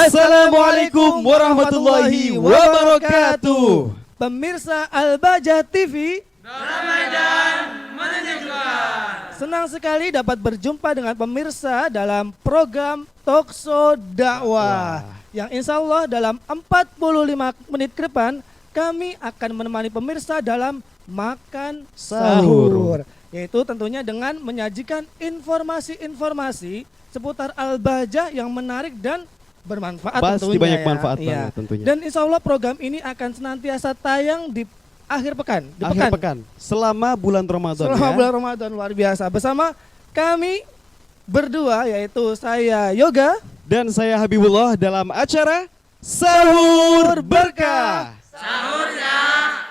Assalamualaikum warahmatullahi wabarakatuh. Pemirsa Al-Bahjah TV, damai dan menyejukkan. senang sekali dapat berjumpa dengan pemirsa dalam program Talkshow Dakwah yang insya Allah dalam 45 menit ke depan kami akan menemani pemirsa dalam makan sahur, yaitu tentunya dengan menyajikan informasi-informasi seputar Al-Bahjah yang menarik dan bermanfaat. Pasti tentunya banyak ya. manfaat Iya. banget tentunya. Dan insya Allah program ini akan senantiasa tayang di akhir pekan, Akhir pekan selama bulan Ramadan selama ya. bulan Ramadan, luar biasa bersama kami berdua, yaitu saya Yoga Dan saya Habibullah dalam acara Sahur Berkah. Sahurnya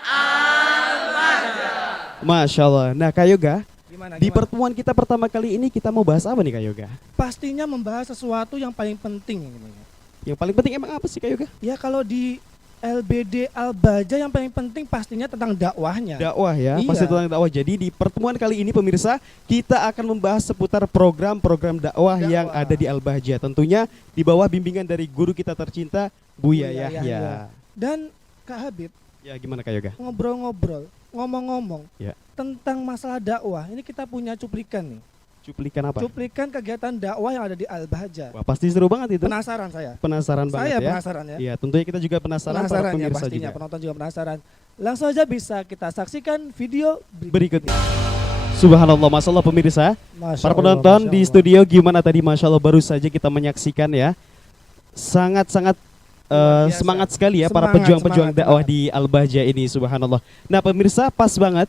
Al-Bahjah. Masya Allah. Nah Kak Yoga, gimana, di pertemuan kita pertama kali ini kita mau bahas apa nih Kak Yoga? pastinya membahas sesuatu yang paling penting. Yang paling penting emang apa sih Kak Yoga? Ya kalau di LBD Al-Bahjah yang paling penting pastinya tentang dakwahnya. Dakwah ya, Iya. pasti tentang dakwah. Jadi di pertemuan kali ini pemirsa, kita akan membahas seputar program-program dakwah yang ada di Al-Bahjah. Tentunya di bawah bimbingan dari guru kita tercinta, Buya Yahya. Dan Kak Habib, Ya gimana Kak Yoga? ngobrol-ngobrol, ngomong-ngomong Ya. tentang masalah dakwah, ini kita punya cuplikan nih. Cuplikan apa? Cuplikan kegiatan dakwah yang ada di Al-Bahjah. Wah, pasti seru banget itu. Penasaran saya. Penasaran banget Saya ya. penasaran ya. Iya, tentunya kita juga penasaran, para Penasaran ya pemirsa pastinya, juga. penonton juga penasaran. Langsung aja bisa kita saksikan video Berikutnya. Subhanallah, Masya Allah pemirsa. Masya Para Allah, penonton Masya di Allah. studio gimana tadi? Masya Allah baru saja kita menyaksikan ya. Sangat-sangat Luar biasa. semangat sekali ya para Semangat, pejuang-pejuang semangat, dakwah semangat. di Al-Bahjah ini, subhanallah. Nah pemirsa, pas banget.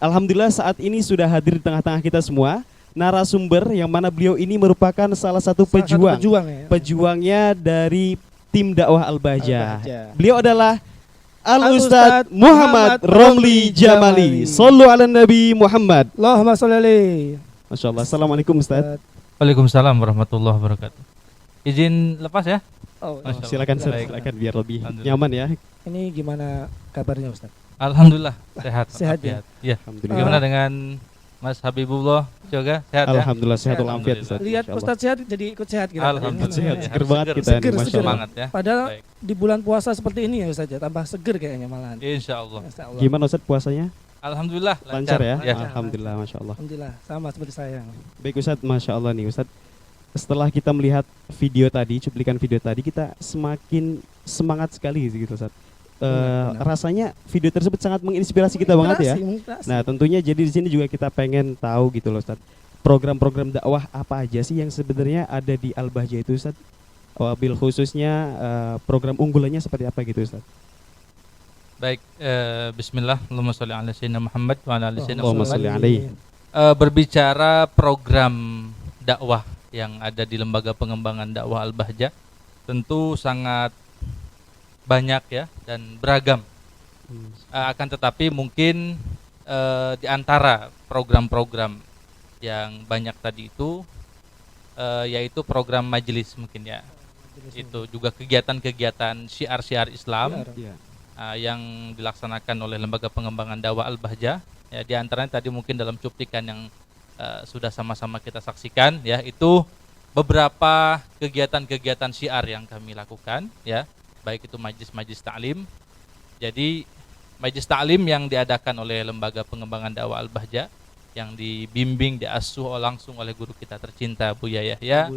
Alhamdulillah saat ini sudah hadir di tengah-tengah kita semua narasumber yang mana beliau ini merupakan salah satu Salah satu pejuang. pejuang ya. Pejuangnya dari tim dakwah Al-Bahjah. Al-Bahjah. Beliau adalah Al-Ustadz Al-Ustadz Muhammad Romli Jamali. Sallu ala Nabi Muhammad. Allahumma sholli alaihi. Masya Allah. Assalamualaikum Ustadz. Waalaikumsalam warahmatullahi wabarakatuh. Izin lepas ya? Oh, Masya Allah. Silakan Ustadz, Baik. silakan biar lebih Alhamdulillah. nyaman ya. ini gimana kabarnya Ustaz? Alhamdulillah sehat. Sehat ya? walafiat. Ya. Alhamdulillah. Gimana dengan Mas Habibullah juga sehat ya? Alhamdulillah sehat Sehat. walafiat Alhamdulillah. Ustadz. Lihat Masya Allah. Ustaz sehat jadi ikut sehat kita. Alhamdulillah. Sehat, Ya, seger banget kita Seger, ini, Masya seger. Allah. Semangat ya. Padahal Baik. di bulan puasa seperti ini ya Ustaz ya, tambah seger kayaknya malahan. Insya Allah. Masya Allah. Gimana Ustadz puasanya? Alhamdulillah Lancar ya? Ya. Alhamdulillah, Masya Allah. Alhamdulillah sama seperti saya. Baik Ustadz, Masya Allah nih Ustadz. Setelah kita melihat video tadi, cuplikan video tadi, kita semakin semangat sekali gitu Ustadz. Benar. Rasanya video tersebut sangat menginspirasi kita banget ya. Menginspirasi. Nah tentunya jadi di sini juga kita pengen tahu gitu loh Ustadz, program-program dakwah apa aja sih yang sebenarnya ada di Al-Bahjah itu Ustadz? Wabil khususnya program unggulannya seperti apa gitu Ustadz? Baik, bismillah. Allahumma sholli ala sayyidina Muhammad wa ala ali sayyidina Allahumma Muhammad. sholli alaihi. Berbicara program dakwah yang ada di Lembaga Pengembangan Dakwah Al-Bahjah tentu sangat banyak ya dan beragam. Akan tetapi mungkin di antara program-program yang banyak tadi itu yaitu program majelis mungkin ya. Itu juga kegiatan-kegiatan syiar-syiar Islam Iya. yang dilaksanakan oleh Lembaga Pengembangan Dakwah Al-Bahjah. Ya, di antaranya tadi mungkin dalam cuplikan yang sudah sama-sama kita saksikan ya, itu beberapa kegiatan-kegiatan syiar yang kami lakukan ya, baik itu majlis-majlis ta'lim. Jadi majlis ta'lim yang diadakan oleh Lembaga Pengembangan Dakwah Al-Bahjah yang dibimbing, diasuh langsung oleh guru kita tercinta Buya Yahya.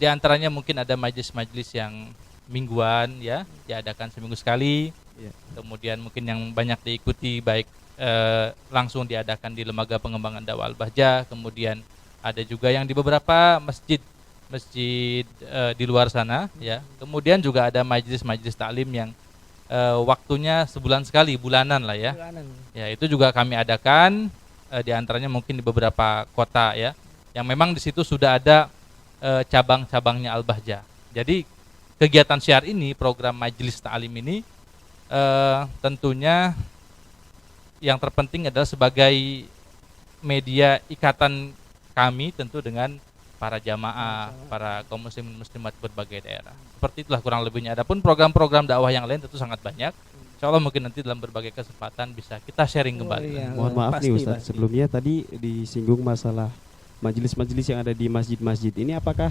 Di antaranya mungkin ada majlis-majlis yang mingguan ya, diadakan seminggu sekali. Iya. Kemudian mungkin yang banyak diikuti baik langsung diadakan di Lembaga Pengembangan Dakwah Al-Bahjah. Kemudian ada juga yang di beberapa masjid di luar sana ya. Kemudian juga ada majlis-majlis taklim yang waktunya sebulan sekali, bulanan lah ya. Ya, itu juga kami adakan di antaranya mungkin di beberapa kota ya, yang memang di situ sudah ada cabang-cabangnya Al-Bahjah. Jadi kegiatan syiar ini, program majelis taklim ini tentunya yang terpenting adalah sebagai media ikatan kami tentu dengan para jamaah, para kaum muslimin muslimat berbagai daerah. Seperti itulah kurang lebihnya. Adapun program-program dakwah yang lain tentu sangat banyak. Insya Allah mungkin nanti dalam berbagai kesempatan bisa kita sharing kembali. iya. Mohon maaf Pasti, nih Ustadz, pasti. sebelumnya tadi disinggung masalah majelis-majelis yang ada di masjid-masjid ini, apakah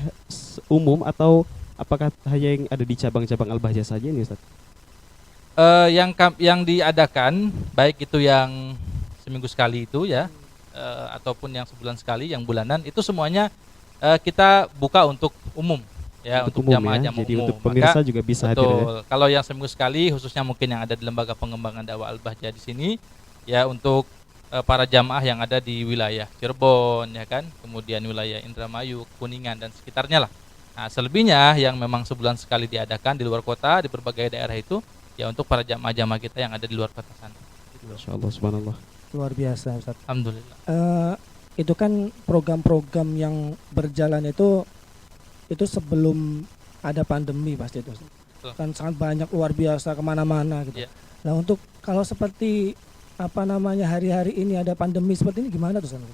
umum atau apakah hanya yang ada di cabang-cabang Al-Bahjah saja ini Ustaz? Yang diadakan baik itu yang seminggu sekali itu ya, ataupun yang sebulan sekali, yang bulanan itu semuanya kita buka untuk umum ya, untuk umum jamaah-jamaah Jadi umum. untuk pemirsa juga bisa hadir ya. Betul. Kalau yang seminggu sekali khususnya mungkin yang ada di Lembaga Pengembangan Dakwah Al-Bahjah di sini ya, untuk para jamaah yang ada di wilayah Cirebon ya kan, kemudian wilayah Indramayu, Kuningan dan sekitarnya lah. Nah, selebihnya yang memang sebulan sekali diadakan di luar kota di berbagai daerah itu ya untuk para jamaah-jamaah kita yang ada di luar kota sana. Masya Allah, subhanallah. Luar biasa Ustaz. Alhamdulillah. Itu kan program-program yang berjalan itu sebelum ada pandemi pasti itu. Betul. Kan sangat banyak, luar biasa, kemana-mana gitu. Iya. Nah untuk kalau seperti hari-hari ini ada pandemi seperti ini gimana tuh Ustaz?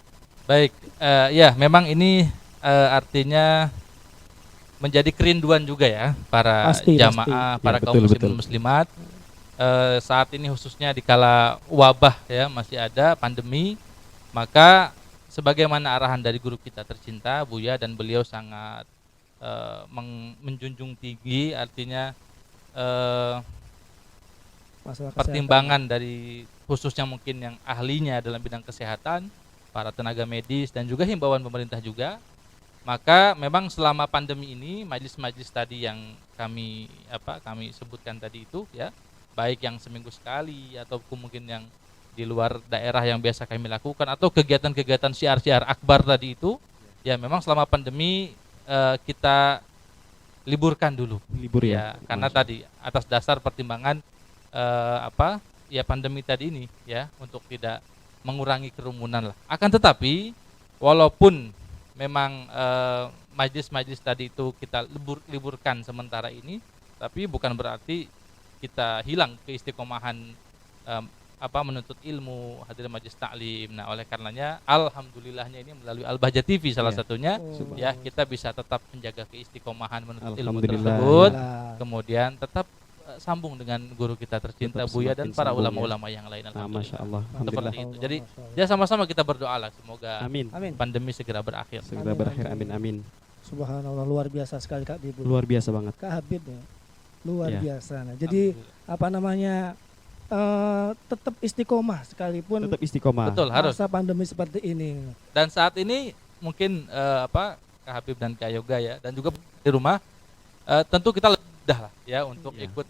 Baik, ya memang ini artinya menjadi kerinduan juga ya para Pasti. jamaah, Ya, para betul, kaum muslimin betul. muslimat. Saat ini khususnya di kala wabah ya, masih ada pandemi, maka sebagaimana arahan dari guru kita tercinta Buya, dan beliau sangat menjunjung tinggi artinya Masalah pertimbangan dari khususnya mungkin yang ahlinya dalam bidang kesehatan, para tenaga medis dan juga himbauan pemerintah juga. Maka memang selama pandemi ini majelis-majelis tadi yang kami sebutkan tadi itu ya, baik yang seminggu sekali atau mungkin yang di luar daerah yang biasa kami lakukan, atau kegiatan-kegiatan syiar-syiar akbar tadi itu ya, memang selama pandemi kita liburkan dulu. Libur ya. Karena Masya tadi atas dasar pertimbangan pandemi tadi ini ya, untuk tidak mengurangi kerumunan lah. Akan tetapi walaupun memang majelis-majelis tadi itu kita liburkan sementara ini, tapi bukan berarti kita hilang keistiqomahan menuntut ilmu, hadir majelis taklim. Nah, oleh karenanya alhamdulillahnya ini melalui Al-Bahjah TV salah Ya. satunya Oh. ya, kita bisa tetap menjaga keistiqomahan menuntut ilmu Alhamdulillah. tersebut. Alhamdulillah. Kemudian tetap sambung dengan guru kita tercinta Tetap Buya dan semakin para sambung, ya. ulama-ulama yang lain. Nah, Masya Allah. Seperti Alhamdulillah. itu. Jadi ya sama-sama kita berdoa lah, semoga Amin. Amin. pandemi segera berakhir. Segera Amin, berakhir. amin. Amin. Subhanallah, luar biasa sekali Kak Bibul. Luar biasa banget. Kak Habib ya. Luar Ya. biasa. Nah, jadi tetap istiqomah sekalipun Tetap istiqomah. Betul, harus. masa pandemi seperti ini. Dan saat ini mungkin Kak Habib dan Kak Yoga ya, dan juga di rumah tentu kita lebih mudah lah ya untuk Iya. ikut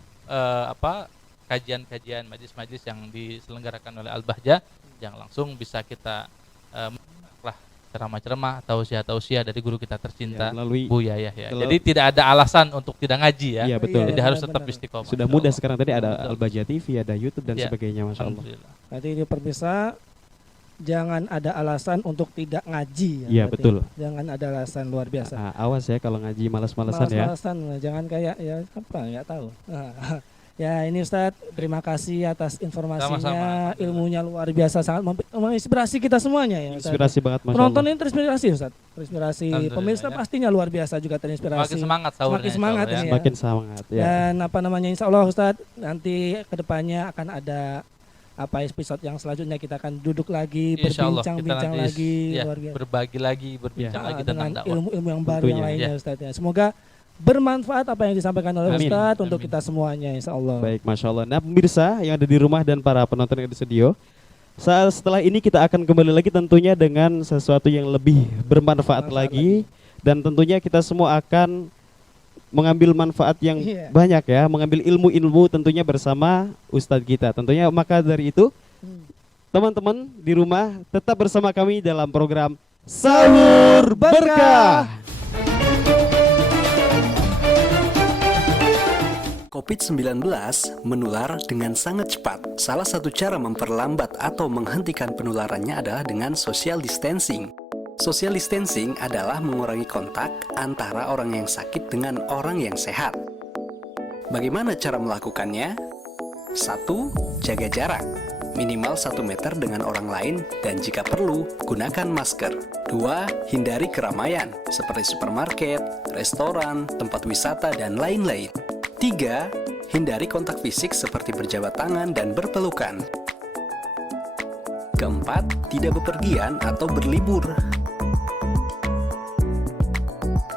kajian-kajian majelis-majelis yang diselenggarakan oleh Al-Bahjah, yang langsung bisa kita lah ceramah-ceramah, tausiah-tausiah dari guru kita tercinta Ya, melalui Buya ya. kalau- Jadi tidak ada alasan untuk tidak ngaji ya. Iya, betul. Jadi Iya, harus benar, tetap benar. istiqomah. sudah Insya mudah Allah. sekarang. Tadi ada Betul. Al-Bahjah TV, ada YouTube dan Ya. sebagainya, Masya Allah. Alhamdulillah. Berarti ini pemirsa, jangan ada alasan untuk tidak ngaji ya. Iya, berarti. betul. Jangan ada alasan, luar biasa. Awas ya kalau ngaji malas-malasan ya. Malas-malasan, jangan kayak ya apa nggak tahu. Ya ini Ustadz, terima kasih atas informasinya, Sama-sama. ilmunya luar biasa, sangat menginspirasi kita semuanya ya Ustadz. Inspirasi banget, Masya Penonton Allah. ini terinspirasi Ustadz, terinspirasi, Alhamdulillah, pemirsa ya. pastinya luar biasa juga terinspirasi. Semakin semangat sahurnya. Semakin semangat insya Allah, ini. ya. Semakin semangat ya. Dan insya Allah Ustadz, nanti kedepannya akan ada episode yang selanjutnya kita akan duduk lagi, Insya Allah kita berbincang-bincang nanti lagi, ya, luar biasa. berbagi lagi, berbincang Ya. lagi tentang Dengan dakwah. ilmu-ilmu yang baru yang Tentunya, lainnya ya. Ustadz ya. Semoga bermanfaat apa yang disampaikan oleh Amin. Ustadz untuk Amin. kita semuanya insya Allah. Baik, Masya Allah. Nah, pemirsa yang ada di rumah dan para penonton yang ada di studio, setelah ini kita akan kembali lagi tentunya dengan sesuatu yang lebih bermanfaat lagi. Dan tentunya kita semua akan mengambil manfaat yang Iya. banyak ya, mengambil ilmu-ilmu tentunya bersama Ustadz kita. Tentunya maka dari itu, teman-teman di rumah tetap bersama kami dalam program Sahur Berkah. COVID-19 menular dengan sangat cepat. Salah satu cara memperlambat atau menghentikan penularannya adalah dengan social distancing. Social distancing adalah mengurangi kontak antara orang yang sakit dengan orang yang sehat. Bagaimana cara melakukannya? 1. Jaga jarak. Minimal 1 meter dengan orang lain dan jika perlu, gunakan masker. 2. Hindari keramaian seperti supermarket, restoran, tempat wisata, dan lain-lain. 3. Hindari kontak fisik seperti berjabat tangan dan berpelukan. Keempat, tidak bepergian atau berlibur.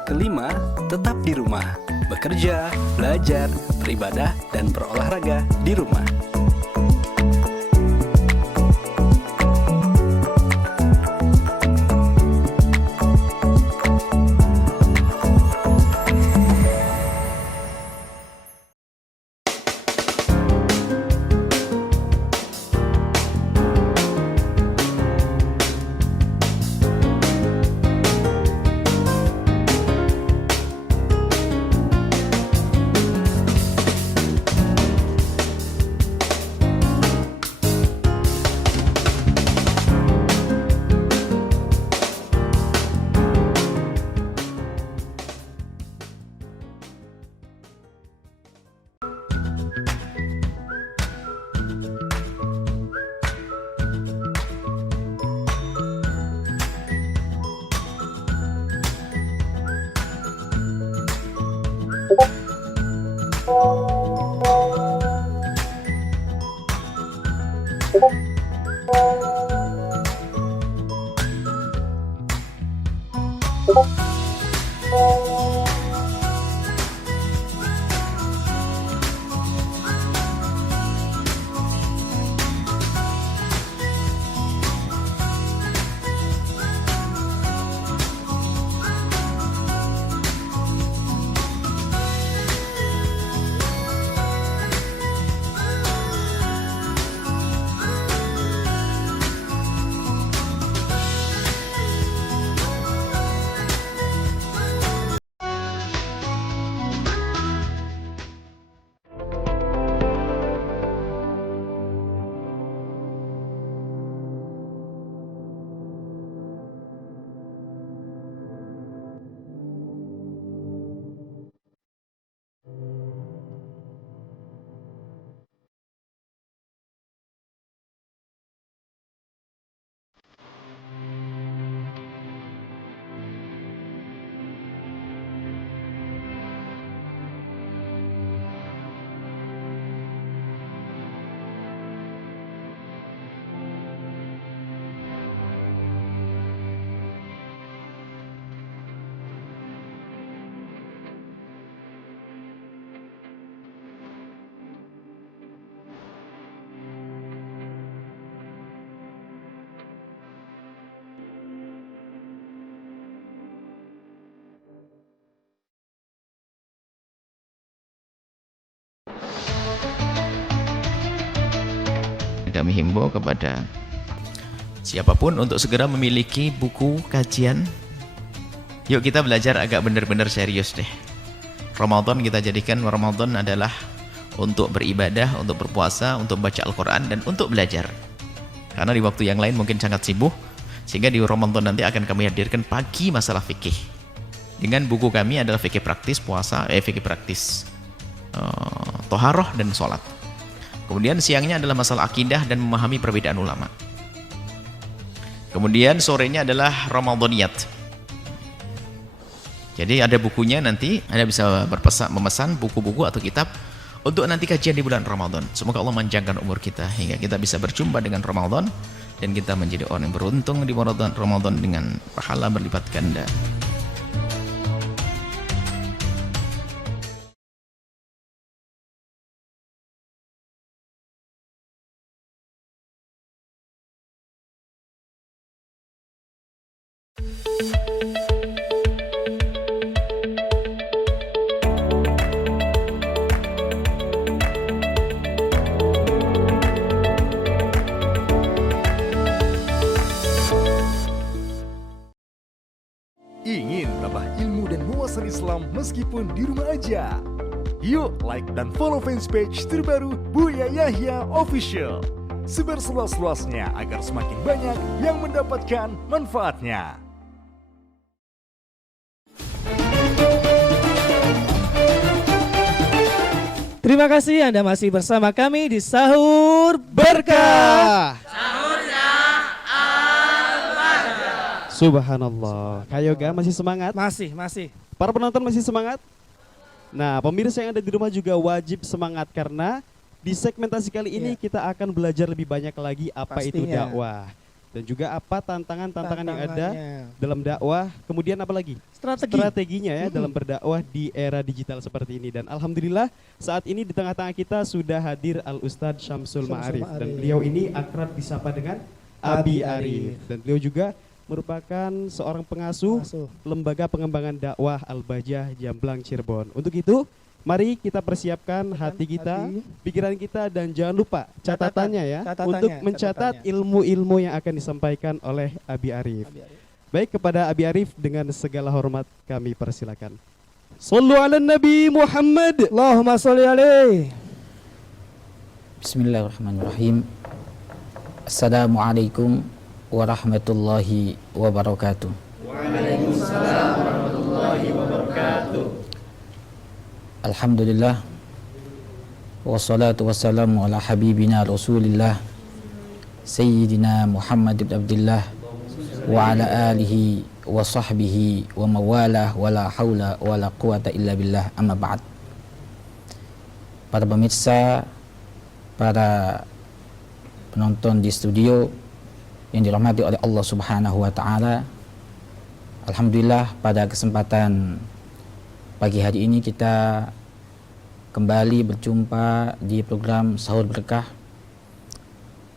Kelima, tetap di rumah. Bekerja, belajar, beribadah, dan berolahraga di rumah. Kami himbau kepada siapapun untuk segera memiliki buku kajian. Yuk kita belajar agak benar-benar serius deh. Ramadan kita jadikan Ramadan adalah untuk beribadah, untuk berpuasa, untuk baca Al-Quran, dan untuk belajar. Karena di waktu yang lain mungkin sangat sibuk, sehingga di Ramadan nanti akan kami hadirkan pagi masalah fikih. Dengan buku kami adalah fikih praktis puasa, fikih praktis toharoh dan sholat. Kemudian siangnya adalah masalah akidah dan memahami perbedaan ulama. Kemudian sorenya adalah Ramadaniyat. Jadi ada bukunya, nanti Anda bisa memesan buku-buku atau kitab untuk nanti kajian di bulan Ramadan. Semoga Allah manjangkan umur kita hingga kita bisa berjumpa dengan Ramadan dan kita menjadi orang yang beruntung di Ramadan dengan pahala berlipat ganda. Ingin tambah ilmu dan wawasan Islam meskipun di rumah aja? Yuk like dan follow fanpage terbaru Buya Yahya Official. Sebar seluas-luasnya agar semakin banyak yang mendapatkan manfaatnya. Terima kasih Anda masih bersama kami di Sahur Berkah. Subhanallah. Kak Yoga masih semangat? Masih. Para penonton masih semangat? Nah, pemirsa yang ada di rumah juga wajib semangat karena di segmentasi kali ini kita akan belajar lebih banyak lagi apa itu Pastinya. dakwah. dan juga apa tantangan-tantangan yang ada Tantangannya. dalam dakwah, kemudian apa lagi? Strategi. Strateginya ya dalam berdakwah di era digital seperti ini. Dan alhamdulillah saat ini di tengah-tengah kita sudah hadir Al Ustadz Syamsul Ma'arif, dan beliau ini akrab disapa dengan Abi Arif, dan beliau juga merupakan seorang pengasuh Lembaga Pengembangan Dakwah Al-Bahjah Jamblang Cirebon. Untuk itu, mari kita persiapkan hati kita, pikiran kita, dan jangan lupa catatannya ya, untuk mencatat ilmu-ilmu yang akan disampaikan oleh Abi Arif. Baik, kepada Abi Arif dengan segala hormat kami persilakan. Sallu ala Nabi Muhammad. Allahumma sholli alaihi. Bismillahirrahmanirrahim. Assalamualaikum warahmatullahi wabarakatuh. Waalaikumsalam warahmatullahi wabarakatuh. Alhamdulillah, wassalatu wassalamu ala habibina rasulillah Sayyidina Muhammad ibn Abdullah wa ala alihi wa sahbihi wa mawalah wa la hawla wa la quwata illa billah, amma ba'd. Para pemirsa, para penonton di studio yang dirahmati oleh Allah Subhanahu wa taala, alhamdulillah pada kesempatan pagi hari ini kita kembali berjumpa di program Sahur Berkah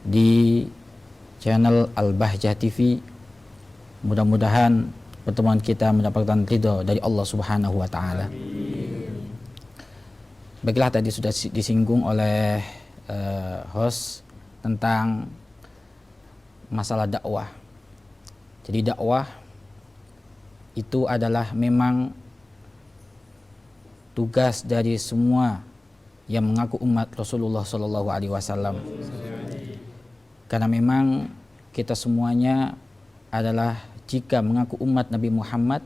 di channel Al-Bahjah TV. Mudah-mudahan pertemuan kita mendapatkan ridho dari Allah Subhanahu wa taala. Baiklah, tadi sudah disinggung oleh host tentang masalah dakwah. Jadi dakwah itu adalah memang tugas dari semua yang mengaku umat Rasulullah Shallallahu Alaihi Wasallam. Karena memang kita semuanya adalah jika mengaku umat Nabi Muhammad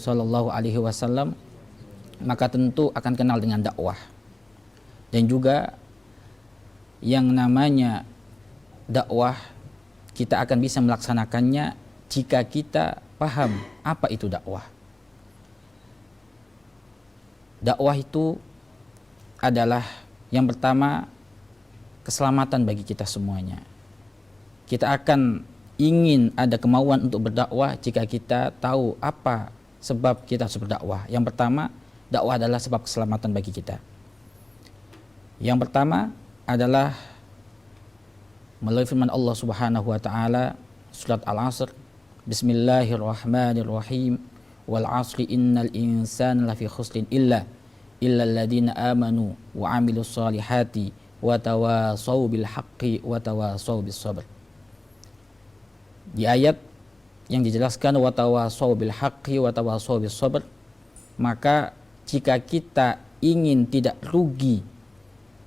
Shallallahu Alaihi Wasallam, maka tentu akan kenal dengan dakwah. Dan juga yang namanya dakwah kita akan bisa melaksanakannya jika kita paham apa itu dakwah. Dakwah itu adalah yang pertama keselamatan bagi kita semuanya. Kita akan ingin ada kemauan untuk berdakwah jika kita tahu apa sebab kita harus berdakwah. Yang pertama, dakwah adalah sebab keselamatan bagi kita. Yang pertama adalah melalui firman Allah Subhanahu wa taala surat Al-Asr, Bismillahirrahmanirrahim, wal 'asri innal insana lafi khusrin illa alladziina amanu wa 'amilus solihati wa tawashaw bil haqqi wa tawashaw bis sabr. Di ayat yang dijelaskan wa tawashaw bil haqqi wa tawashaw bis sabr, maka jika kita ingin tidak rugi,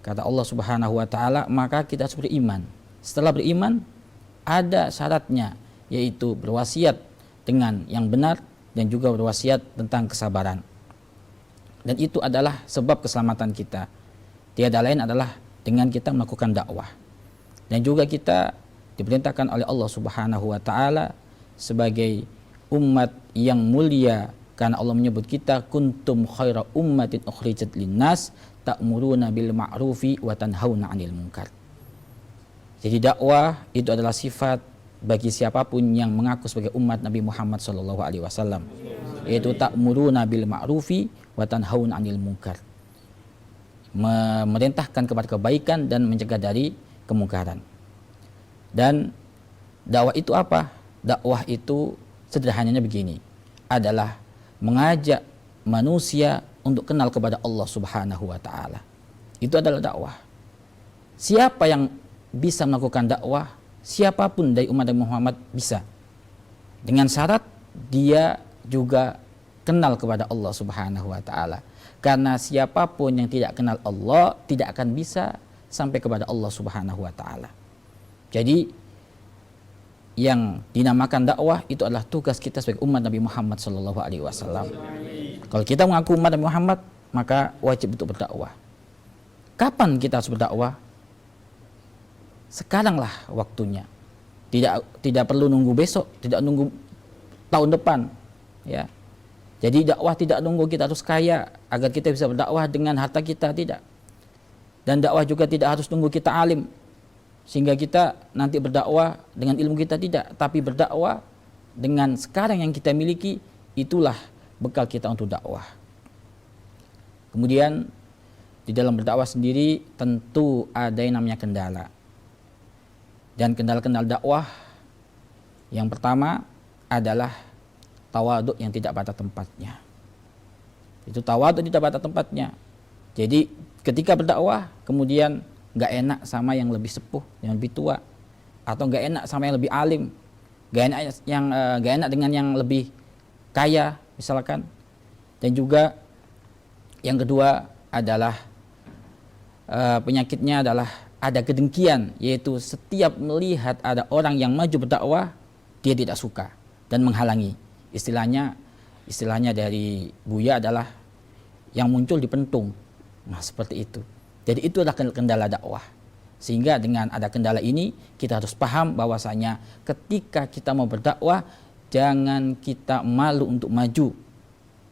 kata Allah Subhanahu wa taala, maka kita harus beriman. Setelah beriman, ada syaratnya, yaitu berwasiat dengan yang benar dan juga berwasiat tentang kesabaran. Dan itu adalah sebab keselamatan kita. Tiada lain adalah dengan kita melakukan dakwah. Dan juga kita diperintahkan oleh Allah Subhanahu wa taala sebagai umat yang mulia, karena Allah menyebut kita kuntum khaira ummatin ukhrijat linnas ta'muruna bil ma'rufi wa tanhauna 'anil munkar. Jadi dakwah itu adalah sifat bagi siapapun yang mengaku sebagai umat Nabi Muhammad sallallahu alaihi wasallam, yaitu ta'muruna bil ma'rufi wa tanhauna 'anil munkar. Memerintahkan kepada kebaikan dan mencegah dari kemungkaran. Dan dakwah itu apa? Dakwah itu sederhananya begini, adalah mengajak manusia untuk kenal kepada Allah Subhanahu wa taala. Itu adalah dakwah. Siapa yang bisa melakukan dakwah? Siapapun dari umat Nabi Muhammad bisa. Dengan syarat dia juga kenal kepada Allah Subhanahu wa taala. Karena siapapun yang tidak kenal Allah tidak akan bisa sampai kepada Allah Subhanahu wa taala. Jadi yang dinamakan dakwah itu adalah tugas kita sebagai umat Nabi Muhammad sallallahu alaihi wasallam. Kalau kita mengaku umat Nabi Muhammad, maka wajib untuk berdakwah. Kapan kita harus berdakwah? Sekaranglah waktunya. Tidak perlu nunggu besok, tidak nunggu tahun depan, ya. Jadi dakwah tidak nunggu kita harus kaya agar kita bisa berdakwah dengan harta kita, tidak. Dan dakwah juga tidak harus nunggu kita alim. sehingga kita nanti berdakwah dengan ilmu kita tidak, tapi berdakwah dengan sekarang yang kita miliki, itulah bekal kita untuk dakwah. Kemudian di dalam berdakwah sendiri tentu ada yang namanya kendala. Dan kendala-kendala dakwah yang pertama adalah tawaduk yang tidak pada tempatnya. Itu tawaduk tidak pada tempatnya. Jadi ketika berdakwah kemudian nggak enak sama yang lebih sepuh, yang lebih tua, atau nggak enak sama yang lebih alim, nggak enak dengan yang lebih kaya misalkan. Dan juga yang kedua adalah penyakitnya adalah ada kedengkian, yaitu setiap melihat ada orang yang maju berdakwah dia tidak suka dan menghalangi. Istilahnya dari Buya adalah yang muncul di pentung. Nah, seperti itu. Jadi itu adalah kendala dakwah. Sehingga dengan ada kendala ini kita harus paham bahwasanya ketika kita mau berdakwah jangan kita malu untuk maju.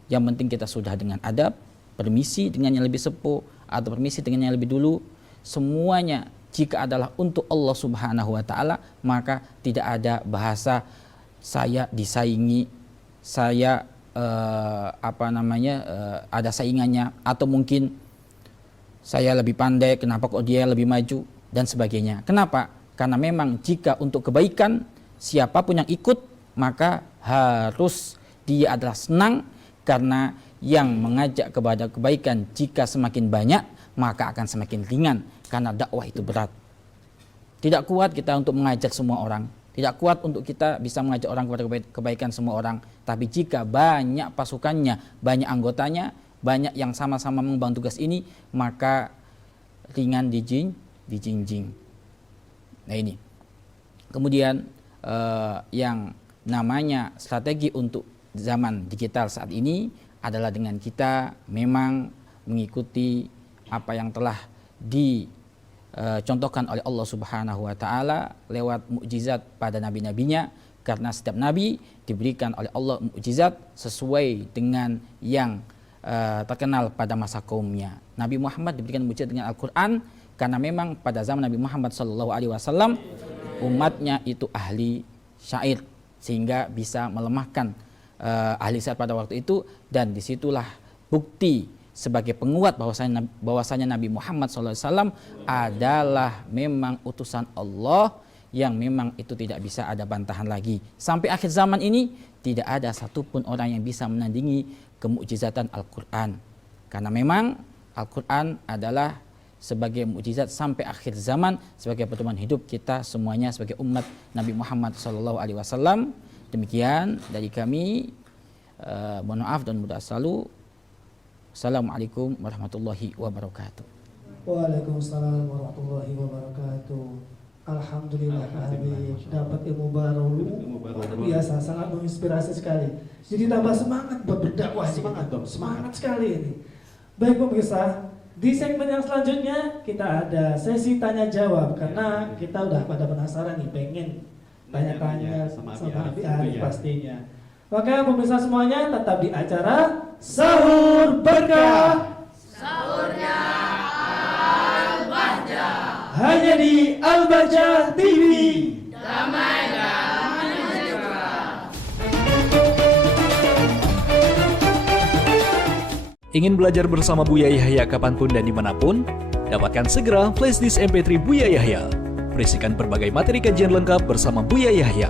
Yang penting kita sudah dengan adab, permisi dengan yang lebih sepuh atau permisi dengan yang lebih dulu. Semuanya jika adalah untuk Allah Subhanahu wa taala, maka tidak ada bahasa saya disaingi, saya ada saingannya, atau mungkin saya lebih pandai, kenapa kok dia lebih maju, dan sebagainya. Kenapa? Karena memang jika untuk kebaikan siapapun yang ikut maka harus dia adalah senang, karena yang mengajak kepada kebaikan jika semakin banyak maka akan semakin ringan, karena dakwah itu berat. Tidak kuat kita untuk mengajak semua orang, tidak kuat untuk kita bisa mengajak orang kepada kebaikan semua orang. Tapi jika banyak pasukannya, banyak anggotanya, banyak yang sama-sama mengemban tugas ini, maka ringan dijinjing. Nah ini. Kemudian yang namanya strategi untuk zaman digital saat ini adalah dengan kita memang mengikuti apa yang telah dicontohkan oleh Allah Subhanahu wa taala lewat mukjizat pada nabi-nabinya, karena setiap nabi diberikan oleh Allah mukjizat sesuai dengan yang terkenal pada masa kaumnya. Nabi Muhammad diberikan mukjizat dengan Al-Qur'an karena memang pada zaman Nabi Muhammad SAW umatnya itu ahli syair, sehingga bisa melemahkan ahli syair pada waktu itu. Dan disitulah bukti sebagai penguat bahwasanya Nabi Muhammad SAW adalah memang utusan Allah yang memang itu tidak bisa ada bantahan lagi. Sampai akhir zaman ini tidak ada satupun orang yang bisa menandingi kemukjizatan Al-Quran, karena memang Al-Quran adalah sebagai mukjizat sampai akhir zaman, sebagai pedoman hidup kita semuanya sebagai umat Nabi Muhammad SAW. Demikian dari kami, mohon maaf dan mudah selalu. Assalamualaikum warahmatullahi wabarakatuh. Waalaikumsalam warahmatullahi wabarakatuh. Alhamdulillah Habib dapat ilmu baru, luar biasa, sangat menginspirasi sekali. Jadi tambah semangat buat berdakwah. Semangat dong, semangat sekali ini. Baik pemirsa, di segmen yang selanjutnya kita ada sesi tanya jawab, karena kita udah pada penasaran nih, pengen tanya-tanya sama Habib pastinya. Maka pemirsa semuanya tetap di acara Sahur Berkah. Sahurnya Al-Bahjah. Hanya di Al-Bahjah TV. Damai dan menyejahtera. Ingin belajar bersama Buya Yahya kapanpun dan dimanapun? Dapatkan segera flashdisk MP3 Buya Yahya. Berisikan berbagai materi kajian lengkap bersama Buya Yahya.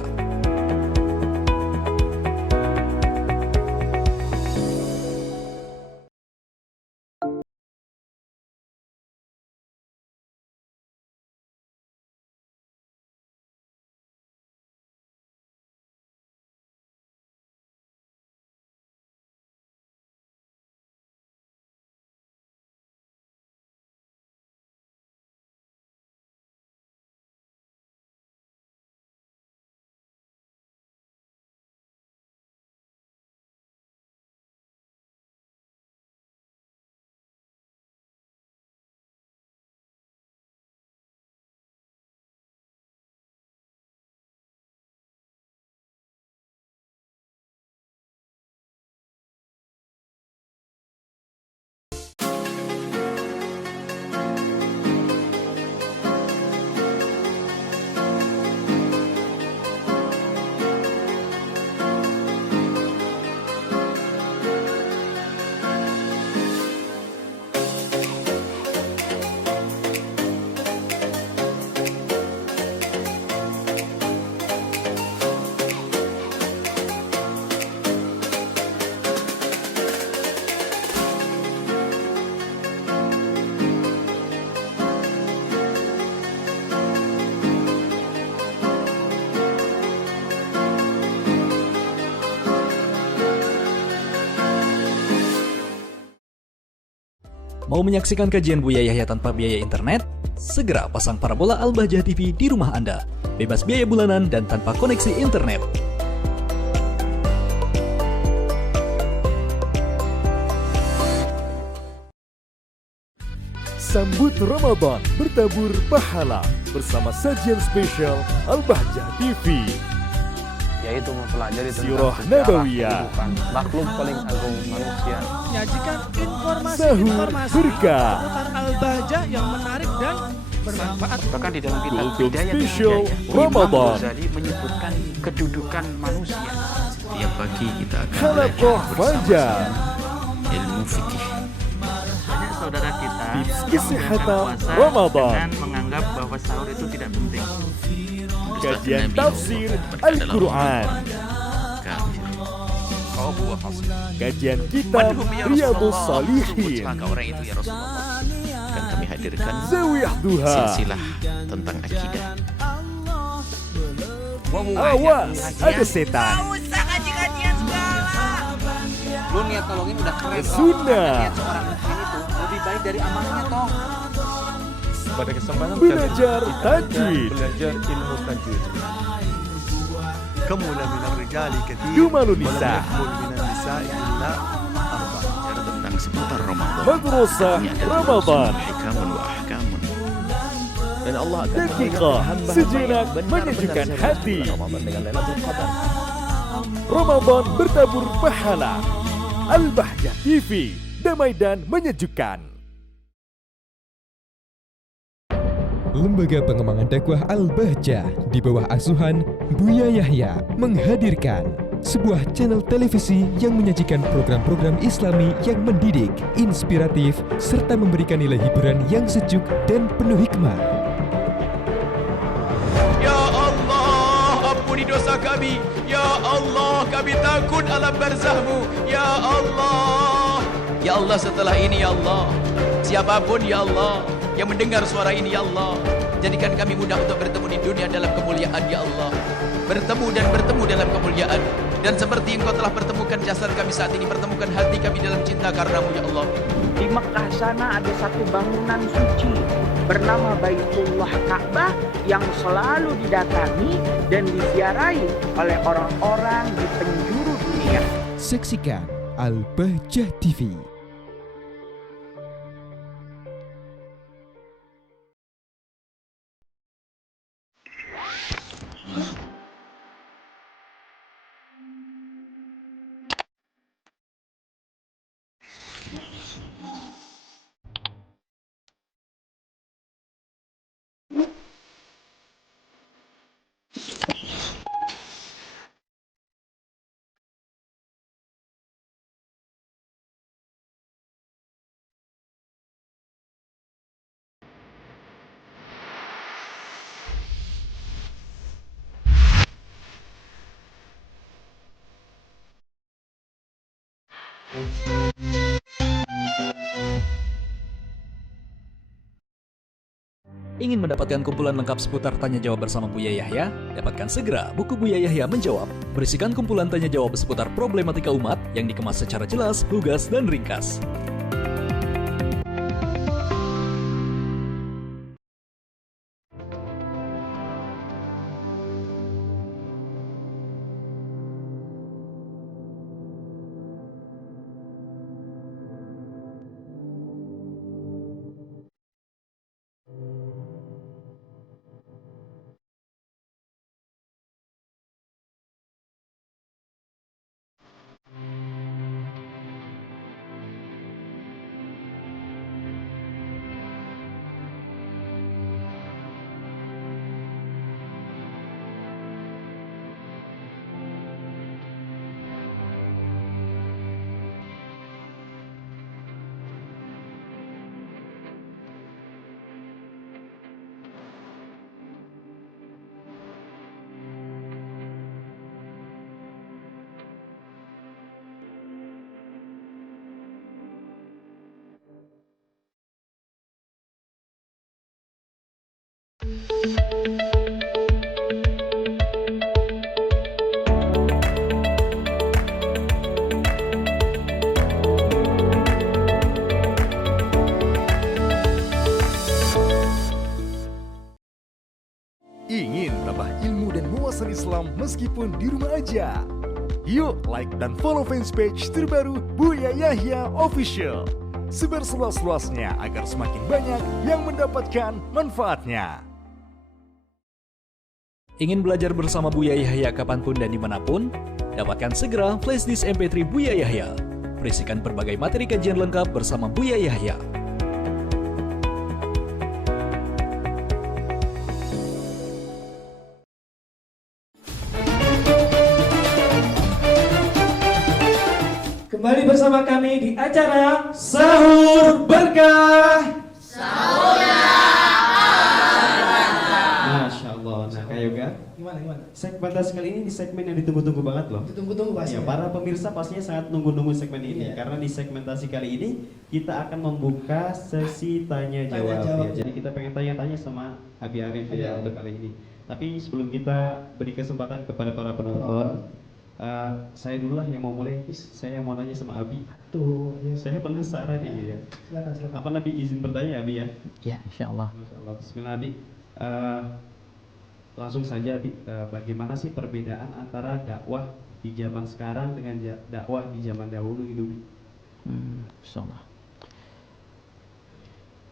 Mau menyaksikan kajian Buya Yahya tanpa biaya internet? Segera pasang parabola Al-Bahjah TV di rumah Anda. Bebas biaya bulanan dan tanpa koneksi internet. Sambut Ramadan bertabur pahala bersama sajian spesial Al-Bahjah TV. Yaitu mempelajari Sirah tentang Nabawiyah, kehidupan makhluk paling agung manusia. Menyajikan Sahur informasi-informasi berkah, seputar Al-Bahjah yang menarik dan bermanfaat. Bahkan di dalam kitab Kultum Bidayah Spesial Imam Ramadan. Ghazali menyebutkan kedudukan manusia. Setiap pagi kita akan Halakoh Fajar, ilmu fikih. Banyak saudara kita Tips yang kesehatan menggunakan puasa Ramadan. dengan menganggap bahwa sahur itu tidak penting. kajian tafsir Al-Quran, kajian kitab Riyadhus Shalihin, Celaka orang itu ya Rasulullah. Akan kami hadirkan Zawiyah Duha, silsilah tentang akidah. awas ada setan, Lu niat tolongin udah keren. sunnah, Niat seorang mukmin itu lebih baik dari amalnya toh. Pada kesempatan belajar tajwid, belajar ilmu tajwid. Kamula minar rijali kathir Jumalun Nisa, minan nisa'i illa arba. Bicara tentang seputar Ramadan. Madrasah Ramadan, Hikamun wa ahkamun. Dan Allah akan Dakika sejenak menyejukkan hati. Ramadan bertabur pahala. Al-Bahjah TV, damai dan menyejukkan. Lembaga Pengembangan Dakwah Al-Bahjah di bawah asuhan Buya Yahya menghadirkan sebuah channel televisi yang menyajikan program-program Islami yang mendidik, inspiratif, serta memberikan nilai hiburan yang sejuk dan penuh hikmah. Ya Allah, ampuni dosa kami. Ya Allah, kami takut alam barzahmu. Ya Allah. Ya Allah, setelah ini ya Allah, siapapun ya Allah yang mendengar suara ini ya Allah, jadikan kami mudah untuk bertemu di dunia dalam kemuliaan ya Allah. Bertemu dan bertemu dalam kemuliaan. Dan seperti Engkau telah pertemukan jasad kami saat ini, pertemukan hati kami dalam cinta karenamu ya Allah. Di Mekah sana ada satu bangunan suci bernama Baitullah Ka'bah yang selalu didatangi dan diziarahi oleh orang-orang di penjuru dunia. Saksikan Al-Bahjah TV. Ingin mendapatkan kumpulan lengkap seputar tanya jawab bersama Buya Yahya? Dapatkan segera buku Buya Yahya Menjawab, berisikan kumpulan tanya jawab seputar problematika umat yang dikemas secara jelas, lugas, dan ringkas. meskipun di rumah aja. Yuk like dan follow fanspage terbaru Buya Yahya Official. Sebar seluas-luasnya agar semakin banyak yang mendapatkan manfaatnya. Ingin belajar bersama Buya Yahya kapanpun dan dimanapun? Dapatkan segera flashdisk MP3 Buya Yahya. Berisikan berbagai materi kajian lengkap bersama Buya Yahya. Kembali bersama kami di acara Sahur Berkah. Masya Allah. Nah Kak Yoga, Gimana? segmentasi kali ini di segmen yang ditunggu-tunggu banget loh. Ditunggu-tunggu pasti. Ya, para pemirsa pastinya sangat nunggu-nunggu segmen ini. Karena di segmentasi kali ini kita akan membuka sesi tanya jawab. Ya. Jadi kita pengen tanya-tanya sama Abi Arif ya untuk kali ini. Tapi sebelum kita beri kesempatan kepada para penonton, saya dulu lah yang mau mulai. Saya mau nanya sama Abi. Tuh, ya. Saya penasaran nih ya. Silakan. Apa Nabi izin bertanya Abi ya? Ya, insyaallah. Masyaallah. Bismillah Abi. Langsung saja Abi, bagaimana sih perbedaan antara dakwah di zaman sekarang dengan dakwah di zaman dahulu itu? Insyaallah.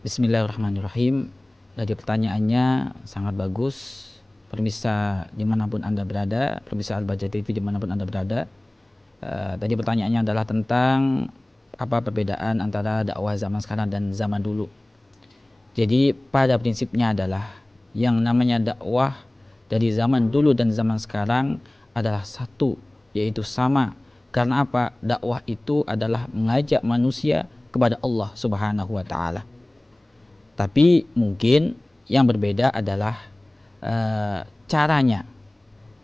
Bismillahirrahmanirrahim. Dari pertanyaannya sangat bagus. Pemirsa dimanapun Anda berada, pemirsa Al-Bahjah TV dimanapun Anda berada. Tadi pertanyaannya adalah tentang apa perbedaan antara dakwah zaman sekarang dan zaman dulu. Jadi pada prinsipnya adalah yang namanya dakwah dari zaman dulu dan zaman sekarang adalah satu, yaitu sama. Karena apa? Dakwah itu adalah mengajak manusia kepada Allah Subhanahu wa taala. Tapi mungkin yang berbeda adalah caranya.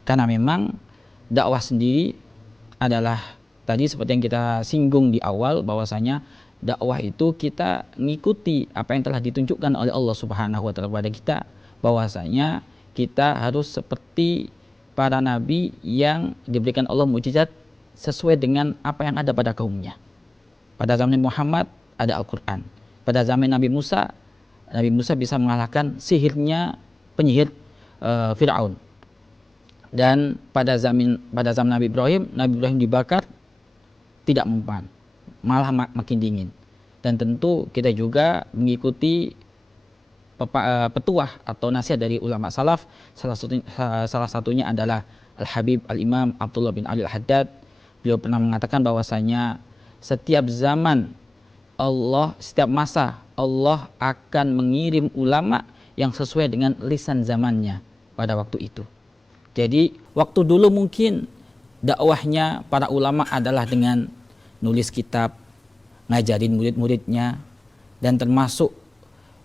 Karena memang dakwah sendiri adalah tadi seperti yang kita singgung di awal, bahwasanya dakwah itu kita mengikuti apa yang telah ditunjukkan oleh Allah Subhanahu wa taala kepada kita, bahwasanya kita harus seperti para nabi yang diberikan Allah mukjizat sesuai dengan apa yang ada pada kaumnya. Pada zaman Muhammad ada Al-Qur'an. Pada zaman Nabi Musa bisa mengalahkan sihirnya penyihir Fir'aun. Dan pada zaman Nabi Ibrahim dibakar tidak mempan, malah makin dingin. Dan tentu kita juga mengikuti petuah atau nasihat dari ulama salaf. Salah satunya adalah Al-Habib Al-Imam Abdullah bin Ali Al-Haddad. Beliau pernah mengatakan bahwasanya setiap zaman setiap masa Allah akan mengirim ulama yang sesuai dengan lisan zamannya pada waktu itu. Jadi waktu dulu mungkin dakwahnya para ulama adalah dengan nulis kitab, ngajarin murid-muridnya, dan termasuk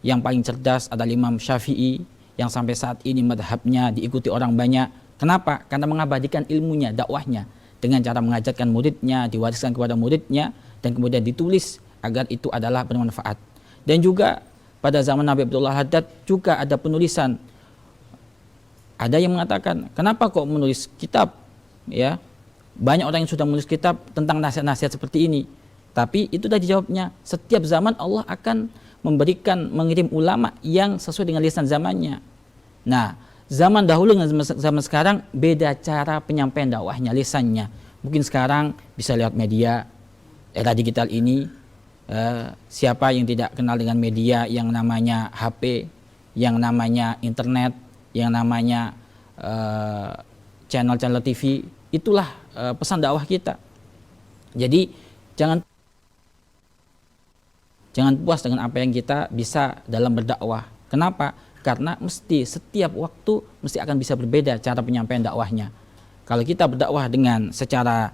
yang paling cerdas adalah Imam Syafi'i yang sampai saat ini madhabnya diikuti orang banyak. Kenapa? Karena mengabadikan ilmunya, dakwahnya dengan cara mengajarkan muridnya, diwariskan kepada muridnya, dan kemudian ditulis agar itu adalah bermanfaat. Dan juga pada zaman Nabi Abdullah Haddad juga ada penulisan. Ada yang mengatakan, kenapa kok menulis kitab? Ya, banyak orang yang sudah menulis kitab tentang nasihat-nasihat seperti ini. Tapi itu sudah dijawabnya. Setiap zaman Allah akan mengirim ulama yang sesuai dengan lisan zamannya. Nah, zaman dahulu dengan zaman sekarang beda cara penyampaian dakwahnya, lisannya. Mungkin sekarang bisa lewat media, era digital ini. Siapa yang tidak kenal dengan media yang namanya HP, yang namanya internet, yang namanya channel-channel TV, itulah pesan dakwah kita. Jadi jangan puas dengan apa yang kita bisa dalam berdakwah. Kenapa? Karena setiap waktu mesti akan bisa berbeda cara penyampaian dakwahnya. Kalau kita berdakwah dengan secara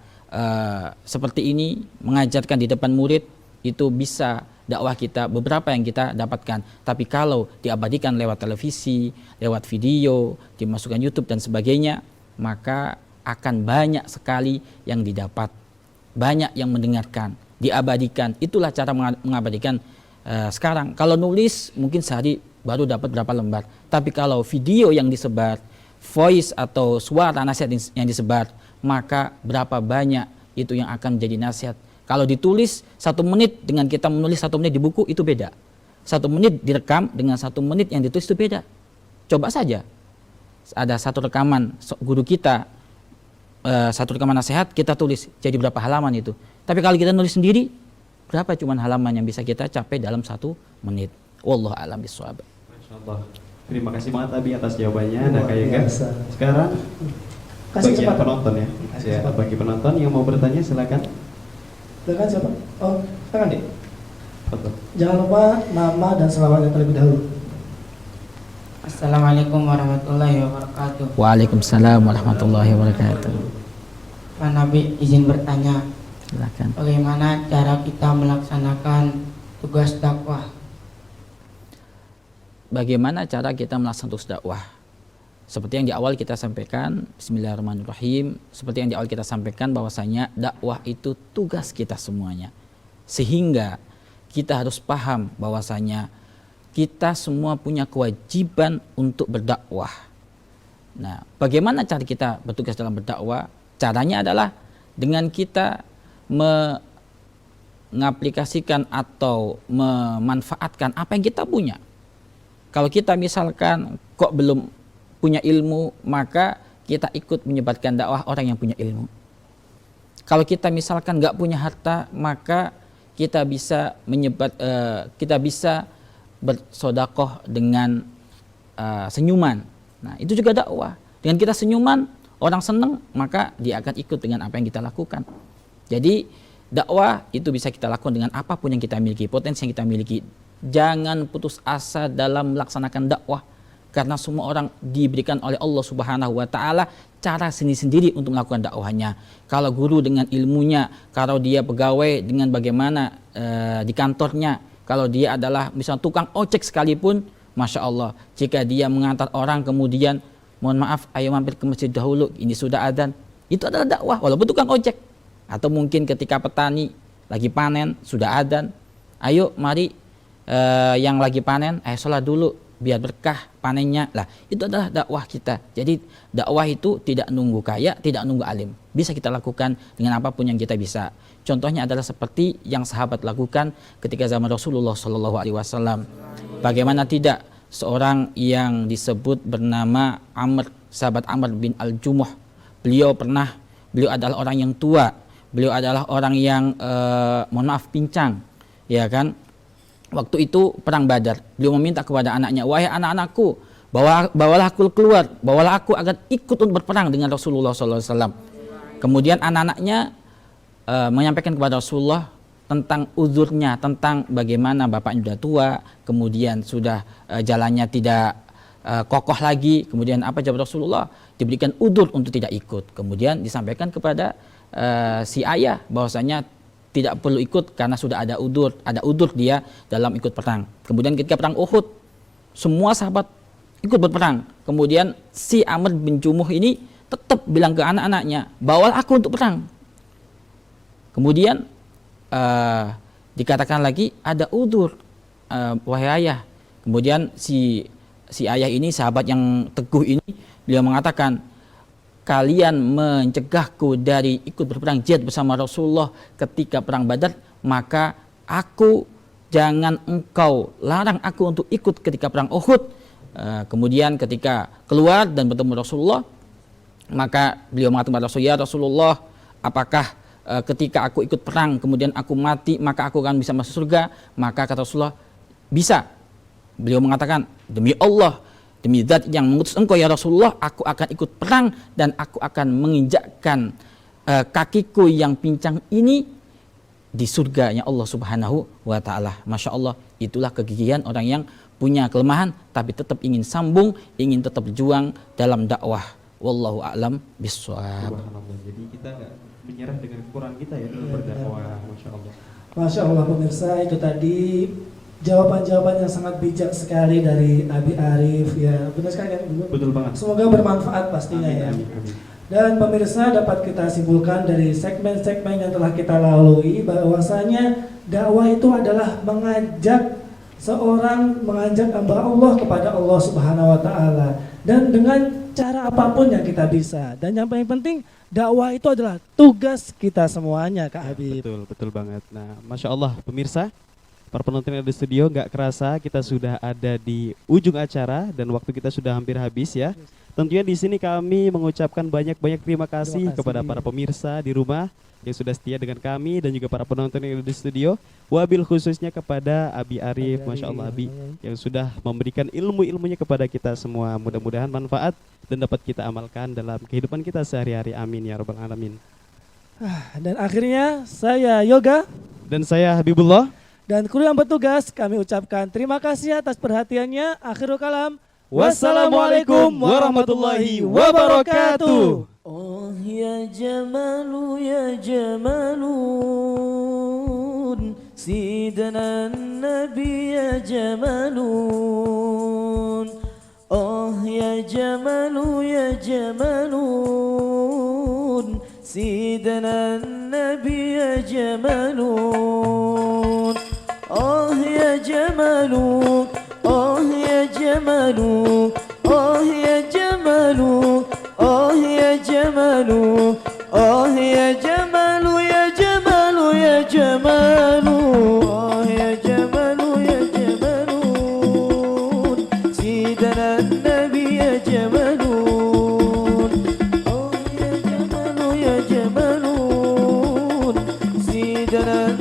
seperti ini, mengajarkan di depan murid, itu bisa dakwah kita beberapa yang kita dapatkan. Tapi kalau diabadikan lewat televisi, lewat video, dimasukkan YouTube dan sebagainya, maka akan banyak sekali yang didapat, banyak yang mendengarkan, diabadikan. Itulah cara mengabadikan sekarang. Kalau nulis mungkin sehari baru dapat berapa lembar. Tapi kalau video yang disebar, voice atau suara nasihat yang disebar, maka berapa banyak itu yang akan menjadi nasihat. Kalau ditulis 1 menit dengan kita menulis 1 menit di buku itu beda. 1 menit direkam dengan 1 menit yang ditulis itu beda. Coba saja. Ada satu rekaman guru kita satu rekaman nasihat kita tulis jadi berapa halaman itu. Tapi kalau kita nulis sendiri, berapa cuman halaman yang bisa kita capai dalam 1 menit. Wallahu a'lam bishawab. Masyaallah. Terima kasih banget Abi atas jawabannya. Nah, kayak sekarang bagi penonton ya. Bagi penonton yang mau bertanya silakan. Silakan siapa? Oh, tangan deh. Betul. Jangan lupa nama dan selawatnya terlebih dahulu. Assalamualaikum warahmatullahi wabarakatuh. Waalaikumsalam warahmatullahi wabarakatuh. Pak Nabi izin bertanya. Silakan. Bagaimana cara kita melaksanakan tugas dakwah? Bagaimana cara kita melaksanakan tugas dakwah? Seperti yang di awal kita sampaikan, bismillahirrahmanirrahim. Seperti yang di awal kita sampaikan bahwasanya dakwah itu tugas kita semuanya. Sehingga kita harus paham bahwasanya kita semua punya kewajiban untuk berdakwah. Nah, bagaimana cara kita bertugas dalam berdakwah? Caranya adalah dengan kita mengaplikasikan atau memanfaatkan apa yang kita punya. Kalau kita misalkan kok belum punya ilmu, maka kita ikut menyebarkan dakwah orang yang punya ilmu. Kalau kita misalkan nggak punya harta, maka kita bisa bersodakoh dengan senyuman. Nah, itu juga dakwah. Dengan kita senyuman, orang senang, maka dia akan ikut dengan apa yang kita lakukan. Jadi dakwah itu bisa kita lakukan dengan apapun yang kita miliki, potensi yang kita miliki. Jangan putus asa dalam melaksanakan dakwah, karena semua orang diberikan oleh Allah Subhanahu wa taala cara sendiri-sendiri untuk melakukan dakwahnya. Kalau guru dengan ilmunya, kalau dia pegawai dengan bagaimana di kantornya, kalau dia adalah misalnya tukang ojek sekalipun, Masya Allah, jika dia mengantar orang kemudian, mohon maaf, ayo mampir ke masjid dahulu, ini sudah adzan, itu adalah dakwah walaupun tukang ojek. Atau mungkin ketika petani lagi panen, sudah adzan, ayo mari yang lagi panen, ayo sholat dulu biar berkah panennya. Lah, itu adalah dakwah kita. Jadi dakwah itu tidak nunggu kaya, tidak nunggu alim. Bisa kita lakukan dengan apapun yang kita bisa. Contohnya adalah seperti yang sahabat lakukan ketika zaman Rasulullah SAW. Bagaimana tidak seorang yang disebut bernama Amr, sahabat Amr bin Al-Jumuh. Beliau adalah orang yang tua. Beliau adalah orang yang mohon maaf pincang, ya kan? Waktu itu perang Badar, beliau meminta kepada anaknya, wahai anak-anakku, bawalah aku keluar, bawalah aku agar ikut untuk berperang dengan Rasulullah SAW. Kemudian anak-anaknya menyampaikan kepada Rasulullah tentang uzurnya, tentang bagaimana bapaknya sudah tua, kemudian sudah jalannya tidak kokoh lagi. Kemudian apa jawab Rasulullah? Diberikan uzur untuk tidak ikut. Kemudian disampaikan kepada si ayah bahwasanya tidak perlu ikut karena sudah ada udur dia dalam ikut perang. Kemudian ketika perang Uhud, semua sahabat ikut berperang. Kemudian si Amr bin Jumuh ini tetap bilang ke anak-anaknya, bawalah aku untuk perang. Kemudian dikatakan lagi ada udur, wahai ayah. Kemudian si ayah ini, sahabat yang teguh ini, beliau mengatakan, kalian mencegahku dari ikut berperang jihad bersama Rasulullah ketika perang Badar, maka jangan engkau larang aku untuk ikut ketika perang Uhud. Kemudian ketika keluar dan bertemu Rasulullah, maka beliau mengatakan kepada Rasulullah, ya Rasulullah, apakah ketika aku ikut perang kemudian aku mati maka aku akan bisa masuk surga? Maka kata Rasulullah, bisa. Beliau mengatakan, demi Allah, demi zat yang mengutus engkau ya Rasulullah, aku akan ikut perang dan aku akan menginjakkan kakiku yang pincang ini di surganya Allah Subhanahu wa taala. Masya Allah, itulah kegigihan orang yang punya kelemahan tapi tetap ingin sambung, ingin tetap berjuang dalam dakwah. Wallahu a'lam bishawab. Jadi kita nggak menyerah dengan kekurangan kita ya dalam berdakwah. Masya Allah. Masya Allah pemirsa, itu tadi jawaban-jawaban yang sangat bijak sekali dari Abi Arif ya. Benar sekali kan? Betul banget. Semoga bermanfaat pastinya ya. Dan pemirsa, dapat kita simpulkan dari segmen-segmen yang telah kita lalui bahwasanya dakwah itu adalah mengajak hamba Allah kepada Allah Subhanahu wa taala, dan dengan cara apapun yang kita bisa. Dan yang paling penting, dakwah itu adalah tugas kita semuanya, Kak Habib. Betul banget. Nah, Masya Allah pemirsa, para penonton yang ada di studio, nggak kerasa kita sudah ada di ujung acara dan waktu kita sudah hampir habis ya. Tentunya di sini kami mengucapkan banyak-banyak terima kasih kepada para pemirsa di rumah yang sudah setia dengan kami dan juga para penonton yang ada di studio. Wabil khususnya kepada Abi Arif, Masya Allah Abi, yang sudah memberikan ilmu-ilmunya kepada kita semua. Mudah-mudahan manfaat dan dapat kita amalkan dalam kehidupan kita sehari-hari. Amin ya rabbal alamin. Dan akhirnya saya Yoga dan saya Habibullah dan kru yang bertugas kami ucapkan terima kasih atas perhatiannya. Akhirul kalam. Wassalamualaikum warahmatullahi wabarakatuh. Oh ya jamalu ya jamalun Sidana Nabi ya jamalun. Oh ya jamalu ya jamalun Sidana Nabi ya jamalun. Oh ya jamalu, oh ya jamalu, oh ya jamalu, oh ya jamalu, oh ya jamalu, ya jamalu, ya jamalu, oh ya jamalu, ya jamalun Sidana Nabi ya jamalun. Oh ya jamalu, ya jamalun Sidana